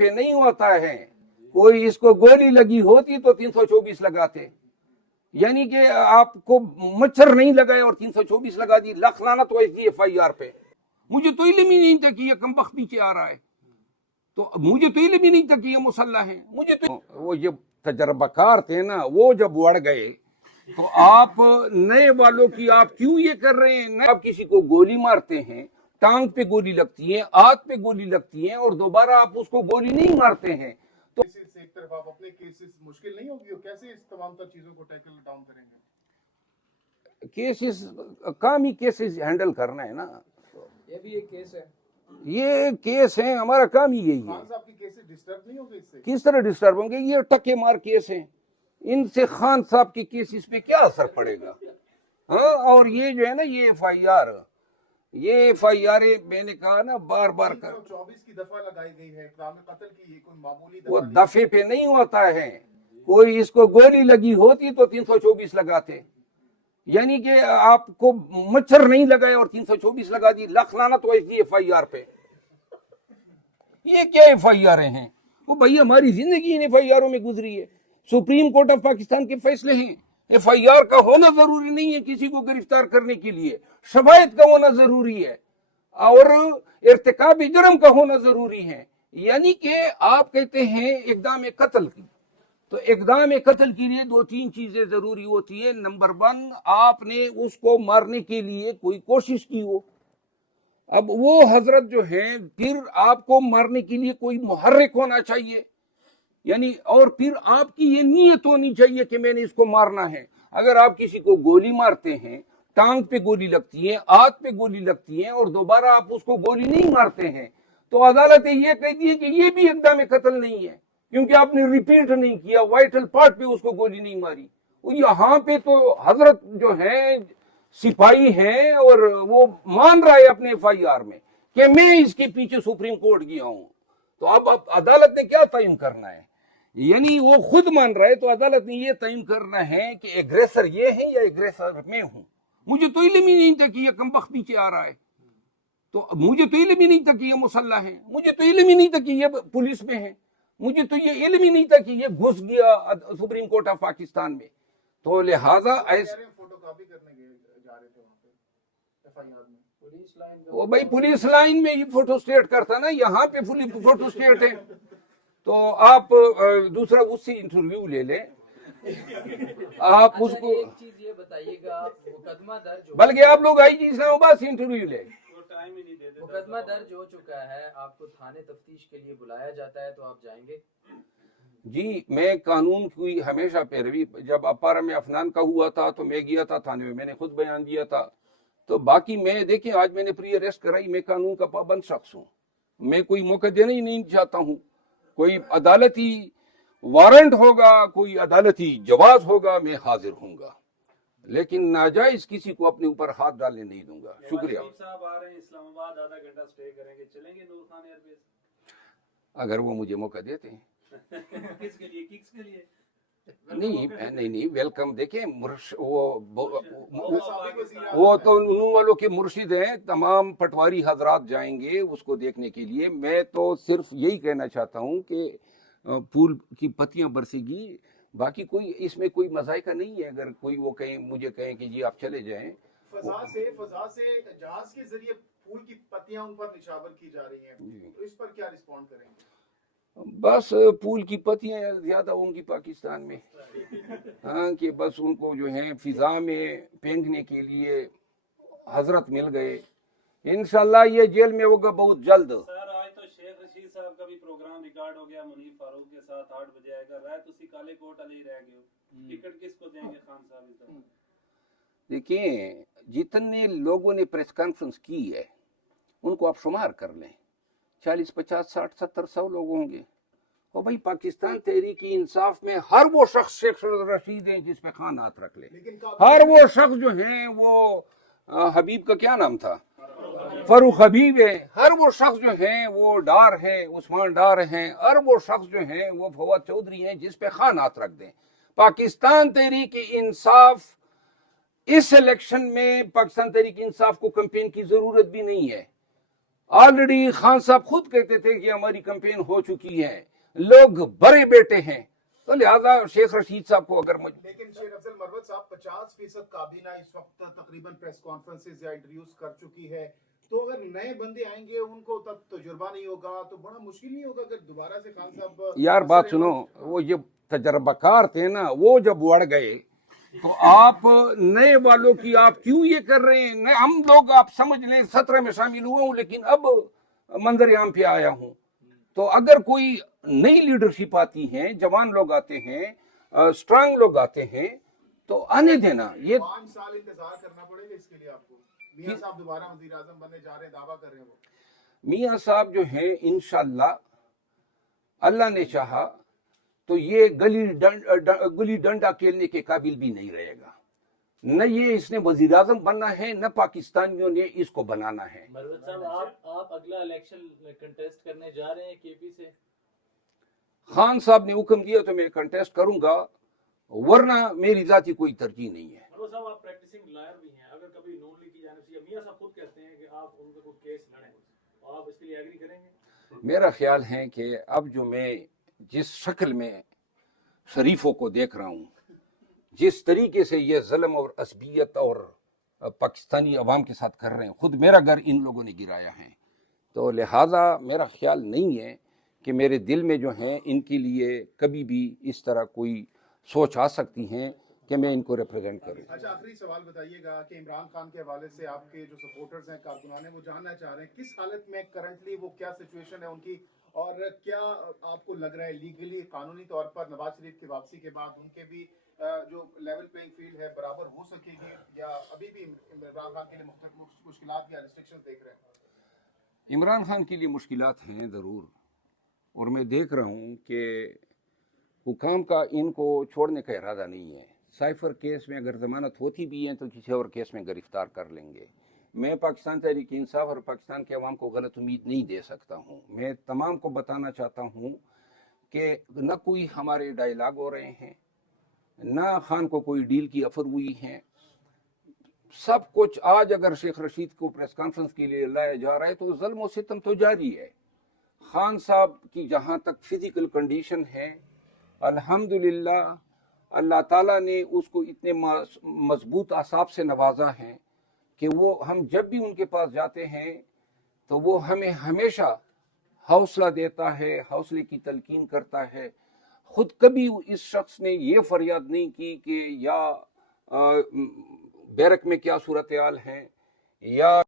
पे नहीं होता है, कोई इसको गोली लगी होती तो 324 लगाते, यानी कि आपको मच्छर नहीं लगाए और 324 लगा दी, लाख लानत हो इसकी FIR पे। मुझे तो इल्म ही नहीं था कि ये कमबख्त पीछे आ रहा है, तो मुझे तो इल्म ही नहीं था कि ये मुसल्ला है। मुझे तो वो जब तजर्बाकार थे ना, वो जब बढ़ गए तो आप नए वालों की आप क्यों ये कर रहे हैं? आप किसी को गोली मारते हैं, टांग पे गोली लगती है, आंख पे गोली लगती है और दोबारा आप उसको गोली नहीं मारते हैं। तो एक तरफ आप अपने केसेस मुश्किल नहीं होगी, कैसे इस तमाम तर चीजों को टैकल डाउन करेंगे? केसेस काम ही केसेस हैंडल करना है ना, ये भी एक केस है, ये केस है, हमारा काम ही यही है। खान साहब की केसेस डिस्टर्ब नहीं होंगे इससे? किस तरह डिस्टर्ब होंगे? ये टके मार केस हैं, इनसे खान साहब के केसेस पे क्या असर पड़ेगा? हाँ, और ये जो है ना ये FIR मैंने कहा ना बार बार कर, 324 की दफा लगाई गई है इक़राम कत्ल की, ये कोई मामूली वो दफा दफे पे नहीं होता है, कोई इसको गोली लगी होती तो 324 लगाते, यानी कि आपको मच्छर नहीं लगाए और 324 लगा दी, लाख लानत हो इसकी FIR पे। ये क्या FIR हैं? वो भाई हमारी जिंदगी इन FIR में गुजरी है, सुप्रीम कोर्ट ऑफ पाकिस्तान के फैसले हैं। FIR का होना जरूरी नहीं है किसी को गिरफ्तार करने के लिए, शवाहिद का होना जरूरी है और इर्तिकाब जुर्म का होना जरूरी है। यानी कि आप कहते हैं इक़दाम कत्ल की, तो इक़दाम कत्ल के लिए 2-3 चीजें जरूरी होती है। नंबर 1, आपने उसको मारने के लिए कोई कोशिश की हो। अब वो हजरत जो है, फिर आपको मारने के लिए कोई मुहर्रिक होना चाहिए, यानी और फिर आपकी ये नीयत होनी चाहिए कि मैंने इसको मारना है। अगर आप किसी को गोली मारते हैं, टांग पे गोली लगती है, आंख पे गोली लगती है और दोबारा आप उसको गोली नहीं मारते हैं, तो अदालत ये कहती है कि ये भी इक़दाम कत्ल नहीं है, क्योंकि आपने रिपीट नहीं किया, वाइटल पार्ट पे उसको गोली नहीं मारी। यहाँ पे तो हजरत जो है सिपाही हैं और वो मान रहा है अपने FIR में कि मैं इसके पीछे सुप्रीम कोर्ट गया हूं, तो अब अदालत ने क्या तयन करना है? यानी वो खुद मान रहा है, तो अदालत ने ये तयन करना है कि एग्रेसर ये है या एग्रेसर मैं हूं। मुझे तो इल्म ही नहीं था कि ये कमबख्त पीछे आ रहा है, तो मुझे तो इल्म ही नहीं था कि ये मुसल्ला है, मुझे तो इल्म ही नहीं था कि ये पुलिस में है, मुझे तो ये इल्म ही नहीं था कि ये घुस गया सुप्रीम कोर्ट ऑफ पाकिस्तान में। तो लिहाजा ऐसे फोटो कॉपी करने जा रहे थे वहां पे FIR में, पुलिस लाइन वो भाई पुलिस लाइन में ये फोटो स्टेट करता ना, यहाँ पे फुली फोटो स्टेट है, तो आप दूसरा उससे इंटरव्यू ले लें आप उसको। एक चीज ये बताइएगा, मुकदमा दर्ज बल्कि आप लोग IG इस्लामाबाद से इंटरव्यू ले। मुकदमा दर्ज हो चुका है, आपको थाने तफ्तीश के लिए बुलाया जाता है, तो आप जाएंगे? जी, मैं कानून की हमेशा पैरवी, जब अपारा में अफनान का हुआ था तो मैं गया था थाने में, मैंने खुद बयान दिया था। तो बाकी मैं देखिए, आज मैंने प्री अरेस्ट कराई, मैं कानून का पाबंद शख्स हूँ, मैं कोई मौका देना ही नहीं चाहता हूँ। कोई अदालती वारंट होगा, कोई अदालती जवाब होगा, मैं हाजिर हूँगा, लेकिन नाजायज किसी को अपने ऊपर हाथ डालने नहीं दूंगा। शुक्रिया। साहब आ रहे हैं इस्लामाबाद, आधा घंटा स्टे करेंगे, चलेंगे नूर खान एयरबेस? अगर वो मुझे मौका देते हैं। किसके लिए? नहीं, वेलकम। देखिए वो तो उन वालों के मुर्शिद हैं, तमाम पटवारी हजरात जाएंगे उसको देखने के लिए। मैं तो सिर्फ यही कहना चाहता हूँ कि फूल की पत्तियां बरसेगी, बाकी कोई इसमें कोई मजायका नहीं है। अगर कोई वो कहे, मुझे कहे कि जी आप चले जाएं, फजा से जहाज के जरिए फूल की पत्तियां उन पर निशावर की जा रही हैं, तो इस पर क्या रिस्पॉन्ड करेंगे? बस फूल की पत्तियां ज्यादा होंगी पाकिस्तान में, हाँ, कि बस उनको जो है फिजा में फेंकने के लिए हजरत मिल गए। इंशाल्लाह ये जेल में होगा बहुत जल्द। सर आज तो शेख रशीद साहब का भी प्रोग्राम रिकॉर्ड हो गया, मुनीर फारूक के साथ 8 बजे आएगा। रात उसी काले कोट अली रह गए, टिकट किसको देंगे खान साहब? देखिए, जितने लोगों ने प्रेस कॉन्फ्रेंस की है उनको आप शुमार कर लें, 40, 50, 60, 70, 100 लोग होंगे। और भाई पाकिस्तान तहरीक इंसाफ में हर वो शख्स शेख रशीद है जिस पे खान हाथ रख ले, हर वो शख्स जो है वो हबीब का क्या नाम था, फरूख हबीब है, हर वो शख्स जो है वो डार है, उस्मान डार हैं, हर वो शख्स जो है वो फवाद चौधरी हैं जिस पे खान हाथ रख दें। पाकिस्तान तहरीक इंसाफ इस इलेक्शन में, पाकिस्तान तहरीक इंसाफ को कैंपेन की जरूरत भी नहीं है। ऑलरेडी खान साहब खुद कहते थे कि हमारी कैंपेन हो चुकी है, लोग बड़े बेटे हैं, तो लिहाजा शेख रशीद साहब को अगर लेकिन शेख अफजल मरवत साहब 50% काबीना इस वक्त तकरीबन प्रेस कॉन्फ्रेंसेस या इंटरव्यूज कर चुकी है, तो अगर नए बंदे आएंगे उनको तब तजुर्बा नहीं होगा तो बड़ा मुश्किल नहीं होगा अगर दोबारा से खान साहब। यार बात सुनो, वो जो तजर्बाकार थे ना, वो जब बढ़ गए तो आप नए वालों की आप क्यों ये कर रहे हैं? हम लोग आप समझ लें 17 में शामिल हुआ हूं, लेकिन अब मंजर आम पे आया हूं। तो अगर कोई नई लीडरशिप आती है, जवान लोग आते हैं, स्ट्रांग लोग आते हैं, तो आने देना। ये 5 साल इंतजार करना पड़ेगा इसके लिए आपको। मियां साहब दोबारा वजीर आजम बनने जा रहे हैं, दावा कर रहे हैं वो। मियां साहब जो हैं इंशाअल्लाह अल्लाह ने चाहा तो ये गुली डंडा खेलने के काबिल भी नहीं रहेगा। न ये इसने वजीर आजम बनना है, न पाकिस्तानियों ने इसको बनाना है। मरवत साहब, आप अगला इलेक्शन कंटेस्ट करने जा रहे हैं केपी से? खान साहब ने हुक्म दिया तो मैं कंटेस्ट करूंगा, वरना मेरी जाति कोई तरजीह नहीं है। मरवत साहब, आप प्रैक्टिसिंग लॉयर भी हैं, अगर कभी नून लीग की जानिब से मियां साहब खुद कहते हैं कि आप उनका कोई केस लड़ें, तो आप इसके लिए एग्री करेंगे? मेरा ख्याल है कि अब जो मैं जिस शक्ल में शरीफों को देख रहा हूँ, जिस तरीके से ये ज़ुल्म और असबियत और पाकिस्तानी अवाम के साथ कर रहे हैं, खुद मेरा घर इन लोगों ने गिराया है, तो लिहाजा मेरा ख्याल नहीं है कि मेरे दिल में जो हैं इनके लिए कभी भी इस तरह कोई सोच आ सकती हैं कि मैं इनको रिप्रेजेंट करूं। अच्छा, आखिरी सवाल बताइएगा कि इमरान खान के हवाले से आपके जो सपोर्टर्स हैं, कारकुनान हैं, वो जानना चाह रहे हैं किस हालत में करंटली वो, क्या सिचुएशन है उनकी, और क्या आपको लग रहा है लीगली कानूनी तौर पर नवाज शरीफ की वापसी के बाद उनके भी जो लेवल प्लेइंग फील्ड है बराबर हो सकेगी, या अभी भी इमरान खान के लिए मुख्तलिफ मुश्किलात या रिस्ट्रिक्शंस देख रहे हैं? इमरान खान के लिए मुश्किलात हैं ज़रूर, और मैं देख रहा हूँ कि हुकाम का इनको छोड़ने का इरादा नहीं है। साइफर केस में अगर ज़मानत होती भी है तो किसी और केस में गिरफ्तार कर लेंगे। मैं पाकिस्तान तहरीक इंसाफ और पाकिस्तान के अवाम को गलत उम्मीद नहीं दे सकता हूँ। मैं तमाम को बताना चाहता हूँ कि न कोई हमारे डायलॉग हो रहे हैं, न खान को कोई डील की ऑफर हुई है। सब कुछ आज अगर शेख रशीद को प्रेस कॉन्फ्रेंस के लिए लाया जा रहा है तो ज़ुल्म और सितम तो जारी है। खान साहब की जहाँ तक फिजिकल कंडीशन है, अल्हम्दुलिल्लाह अल्लाह ताला ने उसको इतने मजबूत आसाब से नवाजा है कि वो, हम जब भी उनके पास जाते हैं तो वो हमें हमेशा हौसला देता है, हौसले की तलकीन करता है। खुद कभी इस शख्स ने ये फरियाद नहीं की कि या बैरक में क्या सूरत हाल है या